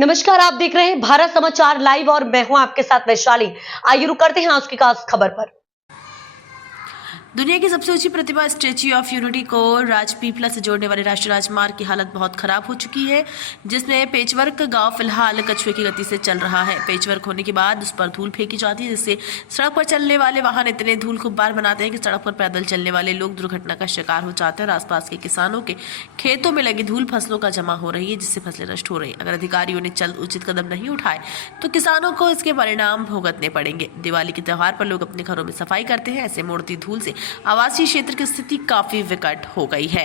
नमस्कार, आप देख रहे हैं भारत समाचार लाइव और मैं हूं आपके साथ वैशाली। आइए रुक करते हैं आज की खास खबर पर। दुनिया की सबसे ऊंची प्रतिमा स्टैच्यू ऑफ यूनिटी को राजपीपला से जोड़ने वाले राष्ट्रीय राजमार्ग की हालत बहुत खराब हो चुकी है, जिसमें पेचवर्क गांव फिलहाल कछुए की गति से चल रहा है। पेचवर्क होने के बाद उस पर धूल फेंकी जाती है, जिससे सड़क पर चलने वाले वाहन इतने धूल गुब्बार बनाते हैं कि सड़क पर पैदल चलने वाले लोग दुर्घटना का शिकार हो जाते हैं और आसपास के किसानों के खेतों में लगी धूल फसलों का जमा हो रही है, जिससे फसलें नष्ट हो रही है। अगर अधिकारियों ने जल्द उचित कदम नहीं उठाए तो किसानों को इसके परिणाम भुगतने पड़ेंगे। दिवाली के त्योहार पर लोग अपने घरों में सफाई करते हैं, ऐसे मोड़ती धूल से आवासीय क्षेत्र की स्थिति काफी विकट हो गई है।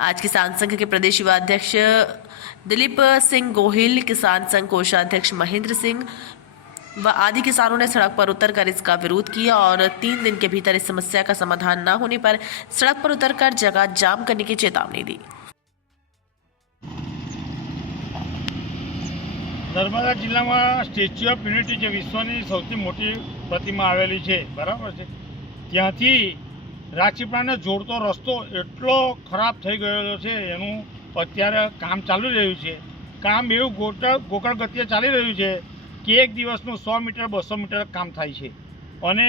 आज किसान संघ के प्रदेश युवा अध्यक्ष दिलीप सिंह गोहिल, किसान संघ कोषाध्यक्ष महेंद्र सिंह व आदि किसानों ने सड़क पर उतरकर इसका विरोध किया और 3 दिन के भीतर इस समस्या का समाधान न होने पर सड़क पर उतरकर जगह जाम करने की चेतावनी दी। नर्मदा जिला में स्टेच्यू ऑफ यूनिटी जो विश्व की सौथी मोटी प्रतिमा आवेली है, बराबर है, ત્યાંથી રાજપીપળાને જોડતો રસ્તો એટલો ખરાબ થઈ ગયેલો છે, એનું અત્યારે કામ ચાલી રહ્યું છે। કામ એવું ગોકળ ગતિએ ચાલી રહ્યું છે કે એક દિવસનું 100 મીટર 200 મીટર કામ થાય છે અને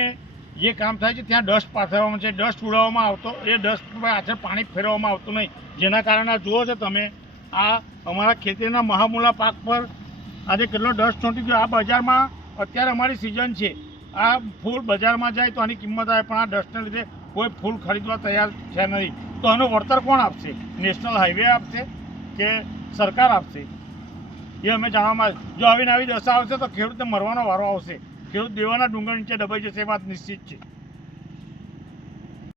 જે કામ થાય છે ત્યાં ડસ્ટ પાથરવામાં છે, ડસ્ટ ઉડાવવામાં આવતો, એ ડસ્ટ પાછળ પાણી ફેરવવામાં આવતું નહીં, જેના કારણે આ જુઓ છો તમે, આ અમારા ખેતીના મહામૂલા પાક પર આજે કેટલો ડસ્ટ છોટી ગયો। આ બજારમાં અત્યારે અમારી સિઝન છે, આ ફૂલ બજારમાં જાય તો આની કિંમત આવે, પણ આ ડસ્ટને લીધે કોઈ ફૂલ ખરીદવા તૈયાર છે નહીં। તો આનું વળતર કોણ આપશે? નેશનલ હાઈવે આપશે કે સરકાર આપશે? એ અમે જાણવામાં, જો આવીને આવી દશા આવશે તો ખેડૂતને મરવાનો વારો આવશે, ખેડૂત દેવાના ડુંગર નીચે દબાઈ જશે, એ વાત નિશ્ચિત છે।